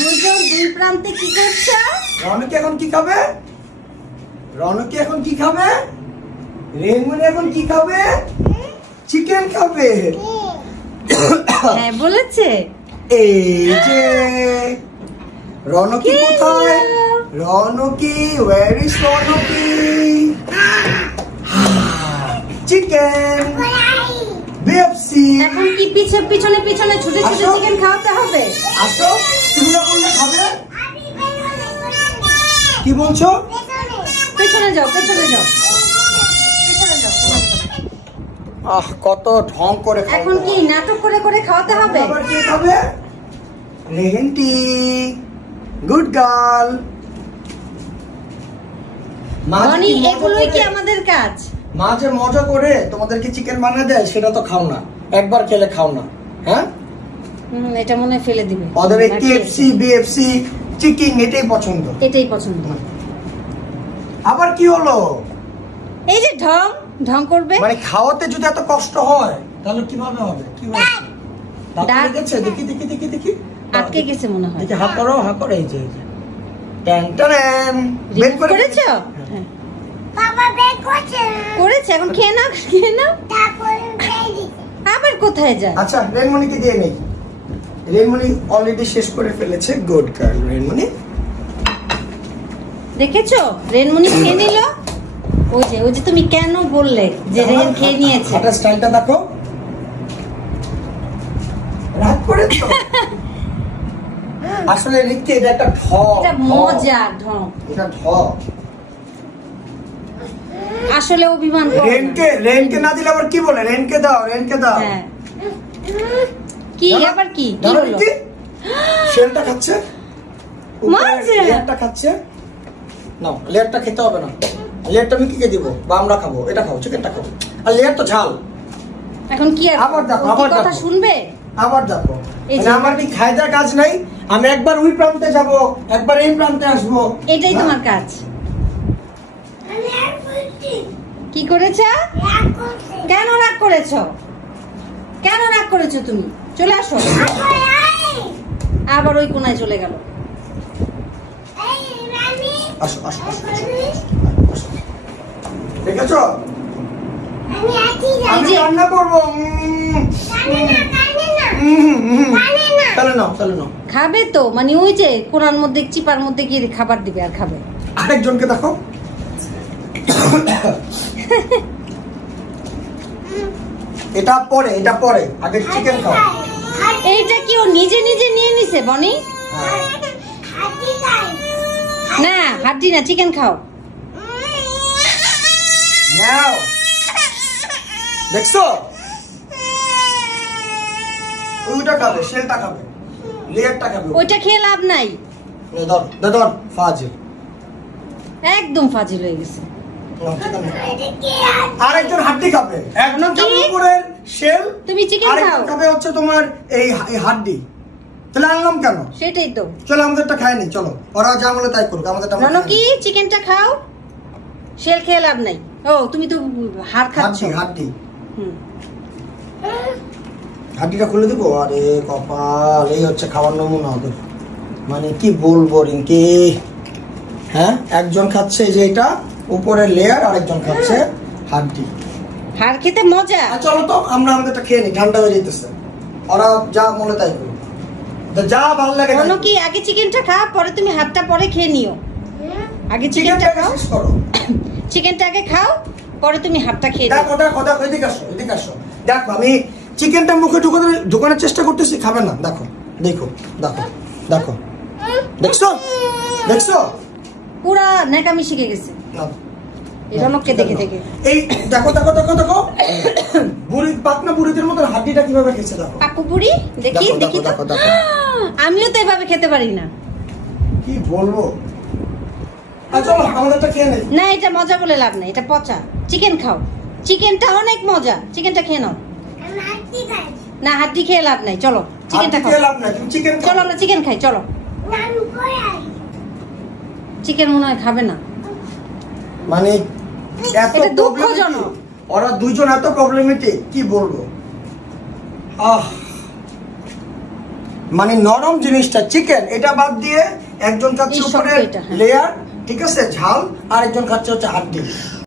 দুজন দুই প্রান্তে কি করছে? রনকি এখন কি খাবে? রনকি এখন কি খাবে? রেনমনি এখন কি খাবে? চিকেন খাবে। হ্যাঁ বলেছে। এই যে রনকি কোথায়? Ronki, where is Ronki? Chicken BFC. এখন কি পিছনে পিছনে ছুটে ছুটে চিকেন খাওয়াতে হবে? আসো, তুমি না বললে খাবে? কি বলছো? পেছনে যাও, পেছনে যাও, পেছনে যাও। কত ঢং করে খাওয়া। এখন কি নাটক করে করে খাওয়াতে হবে? আবার কে খাবে? রেহেন্টি, গুড গার্ল। বনি, এগুলোই কি আমাদের কাজ? মা যে মজা করে তোমাদেরকে চিকেন বানিয়ে দেয় সেটা তো খাও না, একবার খেলে খাও না। হ্যাঁ, এটা মনে ফেলে দিবে। ওদের কেএফসি, বিএফসি, চিকেন এটাই পছন্দ, এটাই পছন্দ। আবার কি হলো? এই যে ঢং ঢং করবে। মানে খাওয়াতে যদি এত কষ্ট হয় তাহলে কিভাবে হবে? কি হয়েছে? দাঁত দেখছে? দেখি দেখি দেখি দেখি, আটকে গেছে মনে হয়। দেখি, হাত করো, হাত করো। এই যে টান টান বের করেছো? হ্যাঁ বাবা বের করেছে। এখন খেয়ে নাও, খেয়ে নাও। তারপর আবার কোথায় যায়? আচ্ছা, রেনমনিকে দিয়ে নেই। রেনমনি অলরেডি শেষ করে ফেলেছে। Good girl Renmoni. দেখেছো রেনমনি খেয়ে নিল। ওই যে তুমি কেন বললে যে রেন খেয়ে নিয়েছে? হাঁটার স্টাইলটা দেখো। রাগ করেছো? আসলে রিক্কি এটা একটা ঢং। এটা মজার ঢং। এটা ঢং। আসলে অভিমান করে। রেনকে না দিলে আবার কি বলে? রেনকে দাও, রেনকে দাও। হ্যাঁ, কি আবার কি কি হলো? শেলটা খাচ্ছে, মজা। লেয়ারটা খাচ্ছে। নাও, লেয়ারটা খেতে হবে না। লেয়ারটা আমি কিকে দিব? বা আমরা খাবো। এটা খাও, চিকেনটা খাও। আর লেয়ার তো ঝাল। এখন কি আবার দেখো, আবার কথা শুনবে? আবার দেখো, আমার কি খাইদার কাজ নাই? আমি একবার ওই প্রান্তে যাব, একবার এই প্রান্তে আসবো। এটাই তোমার কাজ। কি করেছ? কেন রাগ করেছ? কেন রাগ করেছো তুমি? চলে আসো। আবার ওই কোনায় চলে গেল। আসো আসো আসো। দেখেছো? আমি রান্না করবো। খাবে তো, মানে ওই যে কোনার মধ্যে চিপার মধ্যে গিয়ে খাবার দিবে আর খাবে। আরেকজনকে দেখো। এটা পরে আগে চিকেন খাও। এইটা কি ও নিজে নিজে নিয়ে নিছে বনি? না হাড্ডি না, চিকেন খাও। নাও, দেখছো? ওইটা খাবে, শেলটা খাবে, লেয়ারটা খাবে। ওইটা খেয়ে লাভ নাই। ধর ফাজিল, একদম ফাজিল হয়ে গেছে। আরেকজন হাড্ডি খাবে, একজন খাবে উপরের শেল, তুমি চিকেন খাও। আরেকজন খাবে হচ্ছে তোমার এই হাড্ডি। তাহলে আনলাম কেন? সেটাই তো। চলো আমাদেরটা খাই নি, চলো। ওরা যা বলে তাই করুক, আমাদেরটা। কি চিকেনটা খাও, শেল খেয়ে লাভ নাই। ও তুমি তো হাড় খাচ্ছ। হাড্ডি হাড্ডিটা খুলে দিব। আরে কপাল, এই হচ্ছে খাবার নমুনা ওদের। মানে কি বলবো রিঙ্কি। হ্যাঁ, একজন খাচ্ছে যে এটা উপরের লেয়ার, আরেকজন খাচ্ছে হাড্ডি। হাড় খেতে মজা। চলো তো আমরা আমাদেরটা খেয়ে নি, ঠান্ডা হয়ে যেতেছে। ওরা যা মনে তাই করুক, যা ভালো লাগে। কি আগে চিকেনটা খাও, পরে তুমি হাড়টা পরে খেয়ে নিও। আগে চিকেনটা খাও, চিকেনটা আগে খাও, পরে তুমি হাড়টা খেয়ে নিও। দেখো, এদিকে আসো, এদিকে আসো। দেখো, আমি চিকেনটা মুখে ঢোকানোর চেষ্টা করতেছি, খাবে না। দেখো দেখো দেখো দেখো, দেখছো দেখছো? পুরা নাকামি শিখে গেছে রনককে দেখে দেখে। এই দেখো দেখো দেখো দেখো, বুড়ি পাকনা বুড়িদের মতো হাড্ডিটা কিভাবে খেয়েছে দেখো। পাকু বুড়ি, দেখি দেখি তো। আমিও তো এভাবে খেতে পারি না। কি বলবো? চলো আমাদেরটা খেয়ে নেই। না, এটা মজা বলে লাভ নাই, এটা পচা। চিকেন খাও, চিকেনটা অনেক মজা, চিকেনটা খেয়ে নাও। না, হাড্ডি খেয়ে লাভ নাই, চলো চিকেনটা খাও। চলো আমরা চিকেন খাই, চলো। চিকেন মনে হয় খাবে না। মানে এত দুঃখজনক, ওরা দুইজন এত প্রবলেমেটিক, কি বলবো। মানে নরম জিনিসটা চিকেন, এটা বাদ দিয়ে একজন খাচ্ছে উপরে লেয়ার, ঠিক আছে, ঝাল, আর একজন খাচ্ছে হচ্ছে হাড্ডি।